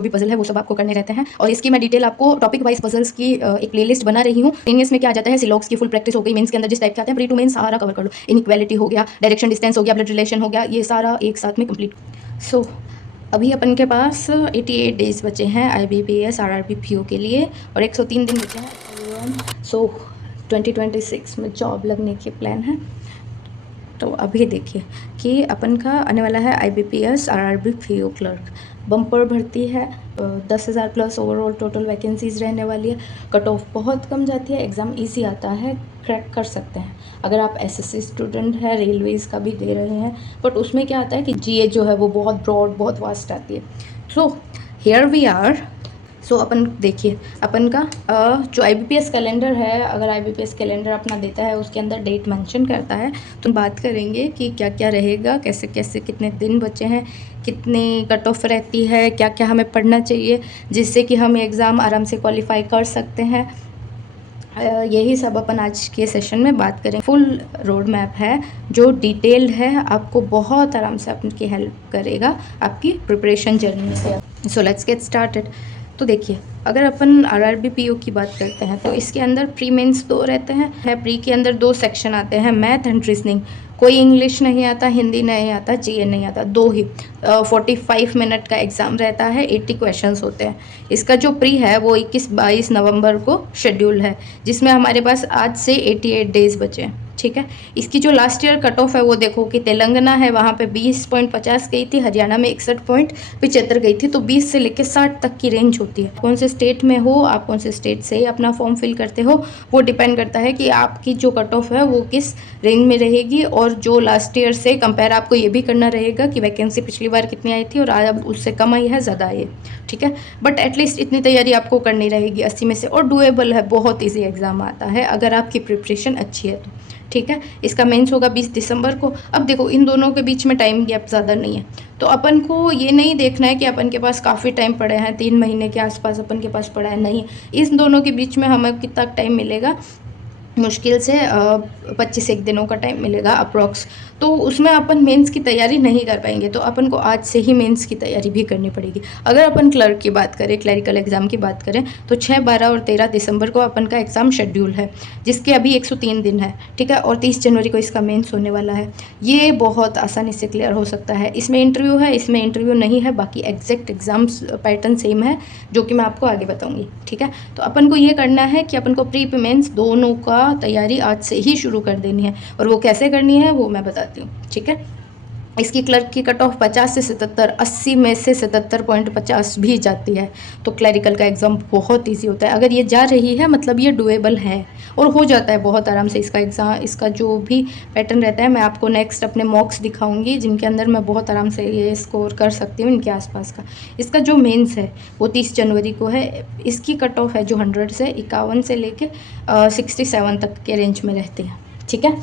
भी पजल है वो सब आपको करने रहते हैं। और इसकी मैं डिटेल आपको टॉपिक वाइज पजल्स की एक प्लेलिस्ट बना रही हूँ। इंग्लिश में क्या आ जाता है, सिलॉग्स की फुल प्रैक्टिस हो गई, मेंस के अंदर जिस टाइप के आते हैं प्री टू मेंस सारा कवर कर लो। इनइक्वालिटी हो गया, डायरेक्शन डिस्टेंस हो गया, ब्लड रिलेशन हो गया, ये सारा एक साथ में कंप्लीट। सो अभी अपन के पास 88 डेज बचे हैं IBPS RRB PO के लिए और 103 दिन बचे हैं। सो 2026 में जॉब लगने के प्लान है। तो अभी देखिए कि अपन का आने वाला है IBPS RRB PO clerk, bumper भर्ती है, 10,000 प्लस ओवरऑल टोटल वैकेंसीज रहने वाली है। कट ऑफ बहुत कम जाती है, एग्ज़ाम इजी आता है, क्रैक कर सकते हैं। अगर आप SSC स्टूडेंट है, रेलवेज़ का भी दे रहे हैं, बट उसमें क्या आता है कि GA जो है वो बहुत ब्रॉड बहुत वास्ट आती है। So here we are. So अपन देखिए अपन का जो IBPS कैलेंडर है, अगर IBPS कैलेंडर अपना देता है उसके अंदर डेट मेंशन करता है, तो बात करेंगे कि क्या क्या रहेगा, कैसे कैसे कितने दिन बचे हैं, कितनी कट ऑफ रहती है, क्या क्या हमें पढ़ना चाहिए जिससे कि हम एग्ज़ाम आराम से क्वालिफाई कर सकते हैं। यही सब अपन आज के सेशन में बात करें। फुल रोड मैप है जो डिटेल्ड है, आपको बहुत आराम से आपकी हेल्प करेगा आपकी प्रिपरेशन जर्नी से। So let's get started. तो देखिए अगर अपन RRB PO की बात करते हैं तो इसके अंदर प्री मेंस 2 रहते हैं। प्री के अंदर 2 सेक्शन आते हैं, मैथ एंड रीजनिंग। कोई इंग्लिश नहीं आता, हिंदी नहीं आता, GA नहीं आता, 2 ही। 45 मिनट का एग्ज़ाम रहता है, 80 क्वेश्चंस होते हैं। इसका जो प्री है वो 21-22 नवंबर को शेड्यूल है, जिसमें हमारे पास आज से 88 डेज़ बचे हैं। ठीक है, इसकी जो लास्ट ईयर कट ऑफ है वो देखो कि तेलंगाना है वहाँ पे 20.50 गई थी, हरियाणा में 61.75 गई थी। तो 20 से लेकर 60 तक की रेंज होती है। कौन से स्टेट में हो आप, कौन से स्टेट से अपना फॉर्म फिल करते हो, वो डिपेंड करता है कि आपकी जो कट ऑफ है वो किस रेंज में रहेगी। और जो लास्ट ईयर से कंपेयर आपको ये भी करना रहेगा कि वैकेंसी पिछली बार कितनी आई थी और आज उससे कम आई है, ज़्यादा आई है। ठीक है, बट एटलीस्ट इतनी तैयारी आपको करनी रहेगी 80 में से, और डुएबल है, बहुत ईजी एग्ज़ाम आता है अगर आपकी प्रिपरेशन अच्छी है तो। ठीक है, इसका मेंस होगा 20 दिसंबर को। अब देखो इन दोनों के बीच में टाइम गैप ज़्यादा नहीं है, तो अपन को ये नहीं देखना है कि अपन के पास काफ़ी टाइम पड़े हैं, 3 महीने के आसपास अपन के पास पड़ा है, नहीं। इस दोनों के बीच में हमें कितना टाइम मिलेगा, मुश्किल से 25 दिनों का टाइम मिलेगा अप्रॉक्स। तो उसमें अपन मेंस की तैयारी नहीं कर पाएंगे, तो अपन को आज से ही मेंस की तैयारी भी करनी पड़ेगी। अगर अपन क्लर्क की बात करें, क्लरिकल एग्ज़ाम की बात करें, तो 6, 12 और 13 दिसंबर को अपन का एग्ज़ाम शेड्यूल है, जिसके अभी 103 दिन है। ठीक है, और 30 जनवरी को इसका मेंस होने वाला है। ये बहुत आसानी से क्लियर हो सकता है। इसमें इंटरव्यू है, इसमें इंटरव्यू नहीं है, बाकी एग्जैक्ट एग्ज़ाम्स पैटर्न सेम है, जो कि मैं आपको आगे बताऊँगी। ठीक है, तो अपन को ये करना है कि अपन को प्री मेंस दोनों का तैयारी आज से ही शुरू कर देनी है, और वो कैसे करनी है वो मैं बताती हूँ। ठीक है, इसकी क्लर्क की कट ऑफ 50 से 77, 80 में से 77.50 भी जाती है। तो क्लरिकल का एग्ज़ाम बहुत इजी होता है। अगर ये जा रही है मतलब ये डुएबल है और हो जाता है बहुत आराम से इसका एग्ज़ाम। इसका जो भी पैटर्न रहता है मैं आपको नेक्स्ट अपने मॉक्स दिखाऊंगी, जिनके अंदर मैं बहुत आराम से ये स्कोर कर सकती हूँ इनके आसपास का। इसका जो मेंस है वो 30 जनवरी को है। इसकी कट ऑफ है जो 100 से 51 से लेके 67 तक के रेंज में रहती है। ठीक है,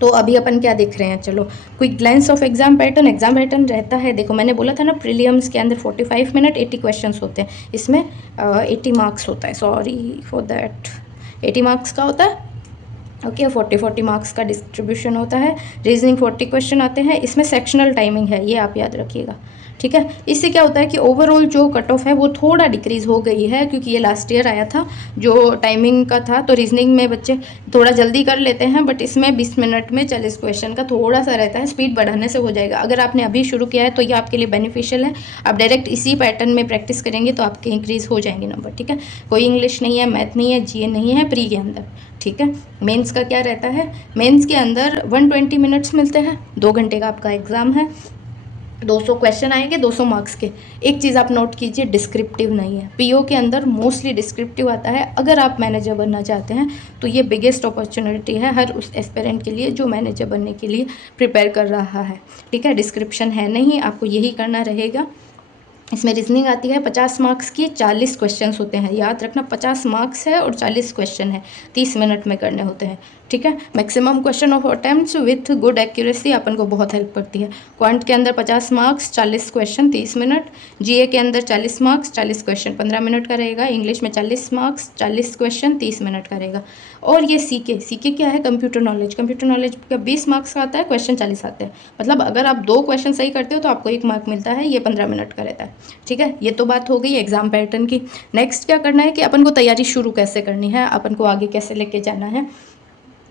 तो अभी अपन क्या देख रहे हैं, चलो quick glance of exam pattern. Exam pattern रहता है, देखो मैंने बोला था ना प्रीलिम्स के अंदर 45 मिनट 80 क्वेश्चंस होते हैं, इसमें 80 मार्क्स होता है, सॉरी फॉर दैट, 80 मार्क्स का होता है। ओके, 40 मार्क्स का डिस्ट्रीब्यूशन होता है। रीजनिंग 40 क्वेश्चन आते हैं, इसमें सेक्शनल टाइमिंग है, ये आप याद रखिएगा। ठीक है, इससे क्या होता है कि ओवरऑल जो कट ऑफ है वो थोड़ा डिक्रीज़ हो गई है, क्योंकि ये लास्ट ईयर आया था जो टाइमिंग का था। तो रीजनिंग में बच्चे थोड़ा जल्दी कर लेते हैं, बट इसमें 20 मिनट में 40 क्वेश्चन का थोड़ा सा रहता है, स्पीड बढ़ाने से हो जाएगा। अगर आपने अभी शुरू किया है तो ये आपके लिए बेनिफिशियल है। आप डायरेक्ट इसी पैटर्न में प्रैक्टिस करेंगे तो आपके इंक्रीज़ हो जाएंगे नंबर। ठीक है, कोई इंग्लिश नहीं है, मैथ नहीं है, GA नहीं है प्री के अंदर। ठीक है, मेंस का क्या रहता है, मेंस के अंदर 120 मिनट्स मिलते हैं, 2 घंटे का आपका एग्ज़ाम है, 200 क्वेश्चन आएंगे 200 मार्क्स के। एक चीज़ आप नोट कीजिए, डिस्क्रिप्टिव नहीं है। PO के अंदर मोस्टली डिस्क्रिप्टिव आता है। अगर आप मैनेजर बनना चाहते हैं तो ये बिगेस्ट अपॉर्चुनिटी है हर उस एस्पिरेंट के लिए जो मैनेजर बनने के लिए प्रिपेयर कर रहा है। ठीक है, डिस्क्रिप्शन है नहीं, आपको यही करना रहेगा। इसमें रीजनिंग आती है 50 मार्क्स की, 40 क्वेश्चंस होते हैं, याद रखना 50 मार्क्स है और 40 क्वेश्चन है, 30 मिनट में करने होते हैं। ठीक है, maximum question of attempts with good accuracy अपन को बहुत हेल्प करती है। क्वांट के अंदर 50 मार्क्स 40 क्वेश्चन 30 मिनट, GA के अंदर 40 मार्क्स 40 क्वेश्चन 15 मिनट का रहेगा, इंग्लिश में 40 मार्क्स 40 क्वेश्चन 30 मिनट का रहेगा। और ये CK क्या है, कंप्यूटर नॉलेज का 20 मार्क्स का आता है, क्वेश्चन 40 आते हैं। मतलब अगर आप 2 क्वेश्चन सही करते हो तो आपको 1 मार्क मिलता है, ये 15 मिनट का रहता है। ठीक है, ये तो बात हो गई एग्ज़ाम पैटर्न की। नेक्स्ट क्या करना है कि अपन को तैयारी शुरू कैसे करनी है, अपन को आगे कैसे लेके जाना है।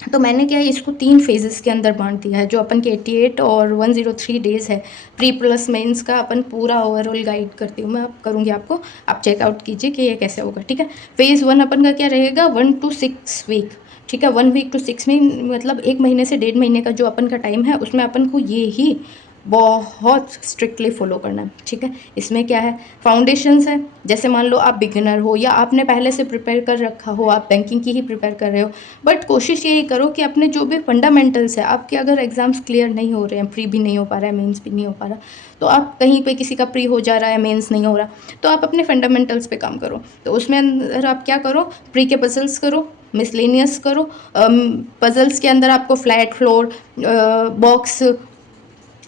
तो मैंने क्या है इसको 3 फेजेस के अंदर बांट दिया है। जो अपन के 88 और 103 डेज़ है प्री प्लस मेंस का, अपन पूरा ओवरऑल गाइड करती हूँ मैं, आप करूँगी आपको, आप चेकआउट कीजिए कि ये कैसे होगा। ठीक है, फेज़ 1 अपन का क्या रहेगा 1 to 6 वीक। ठीक है, 1 वीक to 6 में मतलब 1 महीने से 1.5 महीने का जो अपन का टाइम है, उसमें अपन को ये ही बहुत स्ट्रिक्टली फॉलो करना है। ठीक है, इसमें क्या है फाउंडेशंस है। जैसे मान लो आप बिगिनर हो या आपने पहले से प्रिपेयर कर रखा हो, आप बैंकिंग की ही प्रिपेयर कर रहे हो, बट कोशिश यही करो कि अपने जो भी फंडामेंटल्स है, आपके अगर एग्जाम्स क्लियर नहीं हो रहे हैं, प्री भी नहीं हो पा रहा है, मेंस भी नहीं हो पा रहा, तो आप कहीं पे किसी का प्री हो जा रहा है, मेंस नहीं हो रहा, तो आप अपने फंडामेंटल्स पे काम करो। तो उसमें अंदर आप क्या करो, प्री के पजल्स करो, मिसलेनियस करो। पजल्स के अंदर आपको flat floor box,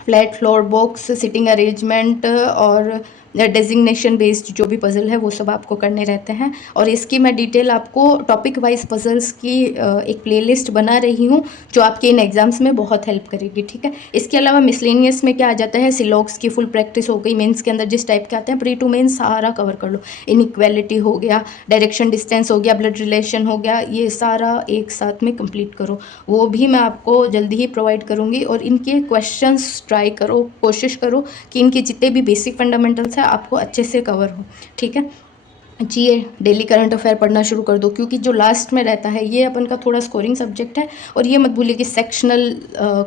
flat floor box, sitting arrangement और डेजिग्नेशन बेस्ड जो भी पज़ल है वो सब आपको करने रहते हैं। और इसकी मैं डिटेल आपको टॉपिक वाइज पज़ल्स की एक प्लेलिस्ट बना रही हूँ जो आपके इन एग्जाम्स में बहुत हेल्प करेगी। ठीक है, इसके अलावा मिसलेनियस में क्या आ जाता है, सिलॉक्स की फुल प्रैक्टिस हो गई, मेंस के अंदर जिस टाइप के आते हैं प्री टू मेंस सारा कवर कर लो। इनइक्वालिटी हो गया, डायरेक्शन डिस्टेंस हो गया, ब्लड रिलेशन हो गया, ये सारा एक साथ में कंप्लीट करो। वो भी मैं आपको जल्दी ही प्रोवाइड करूँगी। और इनके क्वेश्चंस ट्राई करो, कोशिश करो कि इनके जितने भी बेसिक फंडामेंटल्स हैं आपको अच्छे से कवर हो। ठीक है, जी, डेली करंट अफेयर पढ़ना शुरू कर दो, क्योंकि जो लास्ट में रहता है ये अपन का थोड़ा स्कोरिंग सब्जेक्ट है। और ये मत भूलिए कि सेक्शनल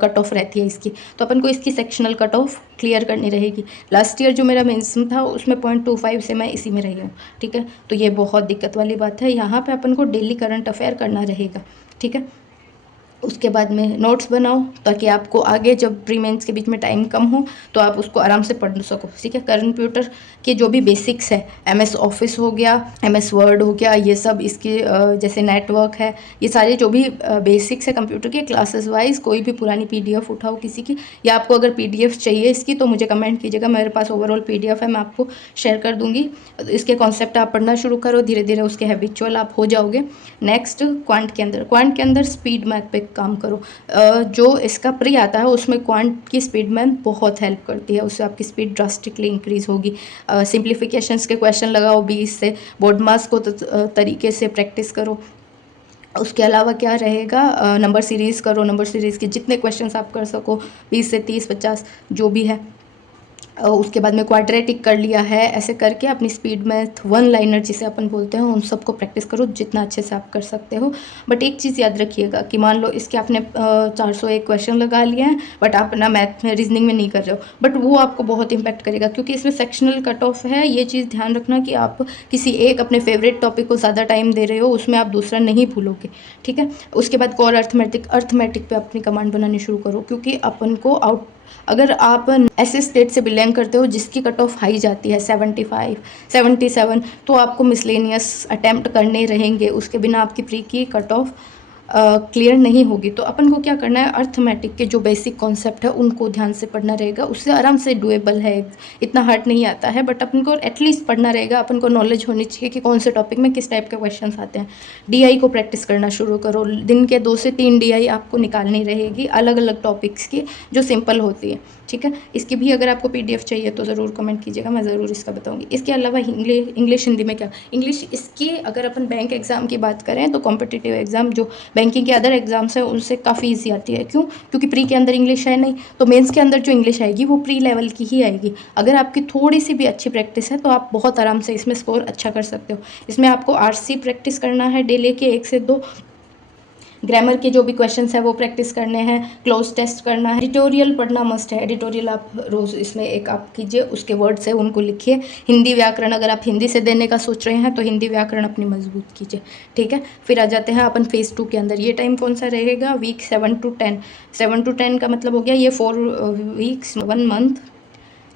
कट ऑफ रहती है इसकी, तो अपन को इसकी सेक्शनल कट ऑफ क्लियर करनी रहेगी। लास्ट ईयर जो मेरा मेंस था उसमें 0.25 से मैं इसी में रही हूँ। ठीक है, तो ये बहुत दिक्कत वाली बात है, यहाँ पे अपन को डेली करंट अफेयर करना रहेगा। ठीक है, उसके बाद में नोट्स बनाओ ताकि आपको आगे जब प्री मेंस के बीच में टाइम कम हो तो आप उसको आराम से पढ़ सको। ठीक है, कंप्यूटर के जो भी बेसिक्स है, एमएस ऑफिस हो गया, एमएस वर्ड हो गया, ये सब इसके जैसे नेटवर्क है, ये सारे जो भी बेसिक्स है कंप्यूटर के, क्लासेस वाइज कोई भी पुरानी पीडीएफ उठाओ किसी की, या आपको अगर पीडीएफ चाहिए इसकी तो मुझे कमेंट कीजिएगा, मेरे पास ओवरऑल पीडीएफ है, मैं आपको शेयर कर दूंगी। इसके कॉन्सेप्ट आप पढ़ना शुरू करो, धीरे धीरे उसके हैबिचुअल आप हो जाओगे। नेक्स्ट क्वांट के अंदर स्पीड मैथ पे काम करो। जो इसका प्री आता है उसमें क्वांट की स्पीड मैथ बहुत हेल्प करती है, उससे आपकी स्पीड ड्रास्टिकली इंक्रीज होगी। सिंप्लीफिकेशंस के क्वेश्चन लगाओ 20 से, बोर्ड मास को तरीके से प्रैक्टिस करो। उसके अलावा क्या रहेगा, नंबर सीरीज़ करो, नंबर सीरीज़ के जितने क्वेश्चंस आप कर सको 20 से 30 50 जो भी है। उसके बाद में क्वाड्रेटिक कर लिया है, ऐसे करके अपनी स्पीड मैथ वन लाइनर जिसे अपन बोलते हैं उन सबको प्रैक्टिस करो जितना अच्छे से आप कर सकते हो। बट एक चीज़ याद रखिएगा कि मान लो इसके आपने 401 क्वेश्चन लगा लिए हैं, बट आप ना मैथ में रीजनिंग में नहीं कर रहे हो, बट वो आपको बहुत इंपैक्ट करेगा क्योंकि इसमें सेक्शनल कट ऑफ है। ये चीज़ ध्यान रखना कि आप किसी एक अपने फेवरेट टॉपिक को ज़्यादा टाइम दे रहे हो, उसमें आप दूसरा नहीं भूलोगे। ठीक है, उसके बाद कोर अर्थमेटिक पे अपनी कमांड बनानी शुरू करो, क्योंकि अपन को अगर आप ऐसे स्टेट से बिलोंग करते हो जिसकी कट ऑफ हाई जाती है 75 77, तो आपको मिसलेनियस अटैम्प्ट करने रहेंगे, उसके बिना आपकी प्री की कट ऑफ क्लियर नहीं होगी। तो अपन को क्या करना है, अर्थमेटिक के जो बेसिक कॉन्सेप्ट है उनको ध्यान से पढ़ना रहेगा, उससे आराम से डुएबल है, इतना हार्ड नहीं आता है, बट अपन को एटलीस्ट पढ़ना रहेगा। अपन को नॉलेज होनी चाहिए कि कौन से टॉपिक में किस टाइप के क्वेश्चन आते हैं। डीआई को प्रैक्टिस करना शुरू करो, दिन के 2 से 3 डीआई आपको निकालनी रहेगी अलग अलग टॉपिक्स की जो सिंपल होती है। ठीक है, इसकी भी अगर आपको पीडीएफ चाहिए तो ज़रूर कमेंट कीजिएगा, मैं ज़रूर इसका बताऊंगी। इसके अलावा इंग्लिश हिंदी में क्या, इंग्लिश इसकी अगर अपन बैंक एग्ज़ाम की बात करें तो कॉम्पिटिटिव एग्ज़ाम जो बैंकिंग के अदर एग्जाम्स हैं उनसे काफ़ी ईजी आती है। क्यों? क्योंकि प्री के अंदर इंग्लिश है नहीं, तो मेंस के अंदर जो इंग्लिश आएगी वो प्री लेवल की ही आएगी। अगर आपकी थोड़ी सी भी अच्छी प्रैक्टिस है तो आप बहुत आराम से इसमें स्कोर अच्छा कर सकते हो। इसमें आपको आरसी प्रैक्टिस करना है डेली के 1 से 2, ग्रामर के जो भी क्वेश्चंस है वो प्रैक्टिस करने हैं, क्लोज टेस्ट करना है, एडिटोरियल पढ़ना मस्ट है। एडिटोरियल आप रोज़ इसमें एक आप कीजिए, उसके वर्ड्स है उनको लिखिए। हिंदी व्याकरण अगर आप हिंदी से देने का सोच रहे हैं तो हिंदी व्याकरण अपनी मजबूत कीजिए। ठीक है, फिर आ जाते हैं अपन फेज़ 2 के अंदर। ये टाइम कौन सा रहेगा, वीक 7 to 10। 7 to 10 का मतलब हो गया ये 4 वीक्स 1 मंथ।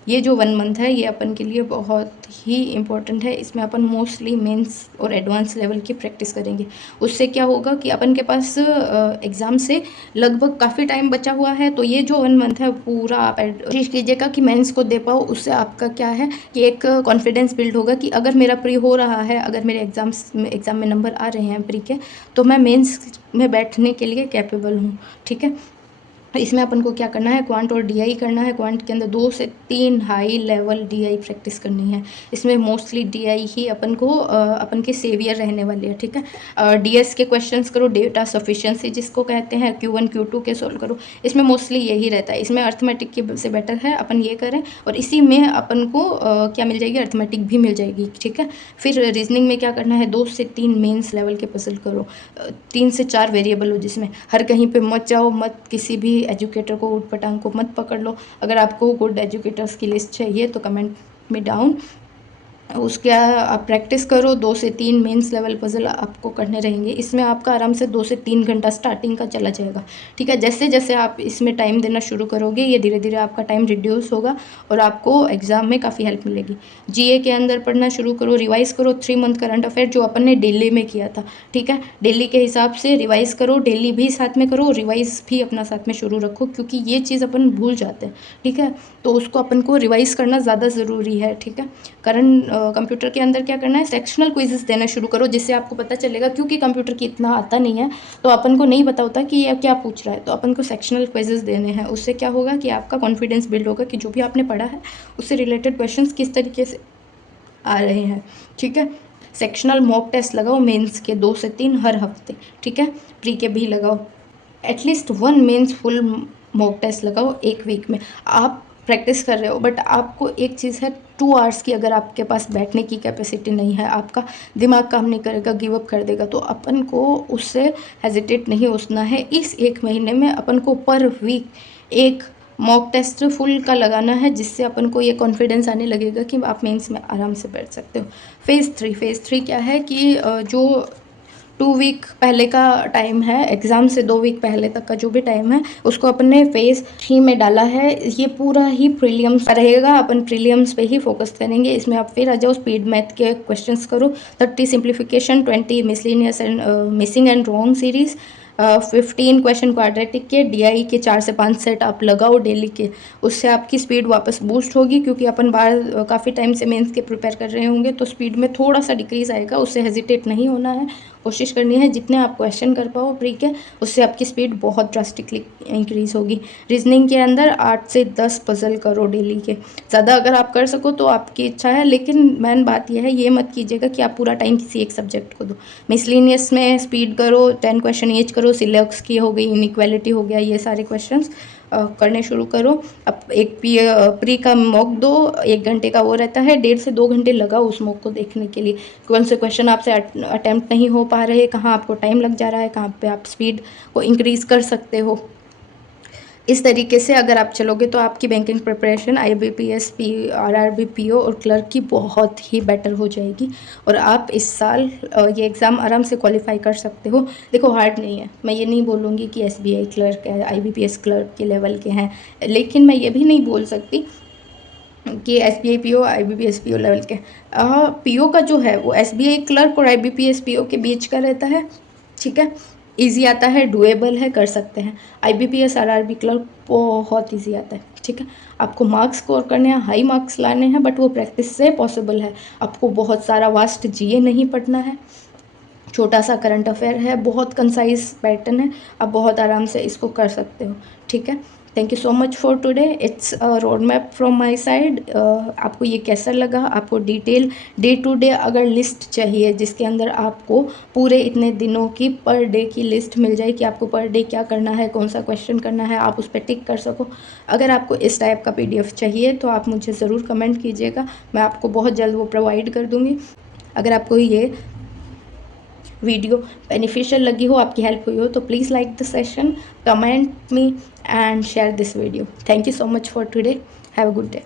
ये जो 1 मंथ है ये अपन के लिए बहुत ही इम्पोर्टेंट है। इसमें अपन मोस्टली मेंस और एडवांस लेवल की प्रैक्टिस करेंगे। उससे क्या होगा कि अपन के पास एग्ज़ाम से लगभग काफ़ी टाइम बचा हुआ है, तो ये जो 1 मंथ है पूरा आप कोशिश कीजिएगा कि मेंस को दे पाओ। उससे आपका क्या है कि एक कॉन्फिडेंस बिल्ड होगा कि अगर मेरा प्री हो रहा है, अगर मेरे एग्ज़ाम में नंबर आ रहे हैं प्री के, तो मैं मेंस में बैठने के लिए कैपेबल हूँ। ठीक है, इसमें अपन को क्या करना है, क्वांट और डीआई करना है। क्वांट के अंदर 2 से 3 हाई लेवल डीआई प्रैक्टिस करनी है। इसमें मोस्टली डीआई ही अपन को अपन के सेवियर रहने वाले हैं, ठीक है। डीएस के क्वेश्चंस करो, डेटा सफिशिएंसी जिसको कहते हैं, Q1 Q2 के सोल्व करो। इसमें मोस्टली यही रहता है। इसमें अर्थमेटिक की से बेटर है अपन ये करें, और इसी में अपन को क्या मिल जाएगी, अर्थमेटिक भी मिल जाएगी, ठीक है। फिर रीजनिंग में क्या करना है, 2 से 3 मेंस लेवल के पजल करो। 3 से 4 वेरिएबल हो जिसमें, हर कहीं पे मत जाओ, मत किसी भी एजुकेटर को उठपटांग को मत पकड़ लो। अगर आपको गुड एजुकेटर्स की लिस्ट चाहिए तो कमेंट में डाउन उसके आप प्रैक्टिस करो। 2 से 3 मेंस लेवल पजल आपको करने रहेंगे। इसमें आपका आराम से 2 से 3 घंटा स्टार्टिंग का चला जाएगा, ठीक है। जैसे जैसे आप इसमें टाइम देना शुरू करोगे, ये धीरे धीरे आपका टाइम रिड्यूस होगा और आपको एग्जाम में काफ़ी हेल्प मिलेगी। जीए के अंदर पढ़ना शुरू करो, रिवाइज करो 3 मंथ करंट अफेयर जो अपन ने डेली में किया था, ठीक है। डेली के हिसाब से रिवाइज करो, डेली भी साथ में करो, रिवाइज भी अपना साथ में शुरू रखो, क्योंकि ये चीज़ अपन भूल जाते हैं, ठीक है। तो उसको अपन को रिवाइज करना ज़्यादा ज़रूरी है, ठीक है। करंट कंप्यूटर के अंदर क्या करना है, सेक्शनल क्विजेस देना शुरू करो, जिससे आपको पता चलेगा, क्योंकि कंप्यूटर की इतना आता नहीं है तो अपन को नहीं पता होता कि ये क्या पूछ रहा है, तो अपन को सेक्शनल क्विजेस देने हैं। उससे क्या होगा कि आपका कॉन्फिडेंस बिल्ड होगा कि जो भी आपने पढ़ा है उससे रिलेटेड क्वेश्चंस किस तरीके से आ रहे हैं, ठीक है। सेक्शनल मॉक टेस्ट लगाओ मेंस के 2 से 3 हर हफ्ते, ठीक है। प्री के भी लगाओ, at least 1 mains full mock test लगाओ एक वीक में। आप प्रैक्टिस कर रहे हो, बट आपको एक चीज़ है, 2 आवर्स की अगर आपके पास बैठने की कैपेसिटी नहीं है, आपका दिमाग काम नहीं करेगा, गिव अप कर देगा, तो अपन को उससे हेजिटेट नहीं होना है। इस 1 महीने में अपन को पर वीक एक मॉक टेस्ट फुल का लगाना है, जिससे अपन को ये कॉन्फिडेंस आने लगेगा कि आप मेंस में आराम से बैठ सकते हो। फेज़ 3 क्या है कि जो 2 वीक पहले का टाइम है, एग्ज़ाम से 2 वीक पहले तक का जो भी टाइम है उसको अपने फेज़ 3 में डाला है। ये पूरा ही प्रीलिम्स रहेगा, अपन प्रीलिम्स पे ही फोकस करेंगे। इसमें आप फिर आ जाओ, स्पीड मैथ के क्वेश्चंस करो, 30 simplification, 20 miscellaneous and missing and wrong series, 15 question quadratic के, डीआई के 4 से 5 सेट आप लगाओ डेली के। उससे आपकी स्पीड वापस बूस्ट होगी, क्योंकि अपन बाहर काफ़ी टाइम से मेंस के प्रिपेयर कर रहे होंगे, तो स्पीड में थोड़ा सा डिक्रीज़ आएगा। उससे हेजिटेट नहीं होना है, कोशिश करनी है जितने आप क्वेश्चन कर पाओ प्री के, उससे आपकी स्पीड बहुत ड्रास्टिकली इंक्रीज़ होगी। रीजनिंग के अंदर 8 से 10 पजल करो डेली के। ज़्यादा अगर आप कर सको तो आपकी इच्छा है, लेकिन मेन बात यह है, ये मत कीजिएगा कि आप पूरा टाइम किसी एक सब्जेक्ट को दो। मिसलिनियस में स्पीड करो, 10 क्वेश्चन ईच करो, सिलेक्स की हो गई, इनइक्वालिटी हो गया, ये सारे क्वेश्चंस करने शुरू करो। अब एक प्री का मॉक दो, 1 घंटे का वो रहता है, 1.5 से 2 घंटे लगाओ उस मॉक को देखने के लिए। कौन से क्वेश्चन आपसे अटैम्प्ट नहीं हो पा रहे, कहाँ आपको टाइम लग जा रहा है, कहाँ पे आप स्पीड को इंक्रीज़ कर सकते हो। इस तरीके से अगर आप चलोगे तो आपकी banking preparation IBPS, RRB, PO और क्लर्क की बहुत ही बेटर हो जाएगी, और आप इस साल ये एग्ज़ाम आराम से क्वालिफाई कर सकते हो। देखो हार्ड नहीं है, मैं ये नहीं बोलूँगी कि SBI क्लर्क है, IBPS क्लर्क के लेवल के हैं, लेकिन मैं ये भी नहीं बोल सकती कि SBI PO IBPS PO level के। PO का जो है वो SBI क्लर्क और IBPS PO के बीच का रहता है, ठीक है। इजी आता है, डुएबल है, कर सकते हैं। IBPS RRB क्लर्क बहुत इजी आता है, ठीक है। आपको मार्क्स स्कोर करने हैं, हाई मार्क्स लाने हैं, बट वो प्रैक्टिस से पॉसिबल है। आपको बहुत सारा वास्ट GA नहीं पढ़ना है, छोटा सा करंट अफेयर है, बहुत कंसाइज पैटर्न है, आप बहुत आराम से इसको कर सकते हो, ठीक है। Thank you so much for today, it's a road map from my side. आपको ये कैसा लगा? आपको डिटेल डे टू डे अगर लिस्ट चाहिए, जिसके अंदर आपको पूरे इतने दिनों की पर डे की लिस्ट मिल जाए कि आपको पर डे क्या करना है, कौन सा क्वेश्चन करना है, आप उस पर टिक कर सको। अगर आपको इस टाइप का PDF चाहिए तो आप मुझे ज़रूर कमेंट कीजिएगा, मैं आपको बहुत जल्द वो प्रोवाइड कर दूँगी। अगर आपको ये वीडियो बेनिफिशियल लगी हो, आपकी हेल्प हुई हो, तो please like the session, comment me and share this video. Thank you so much for today, have a good day.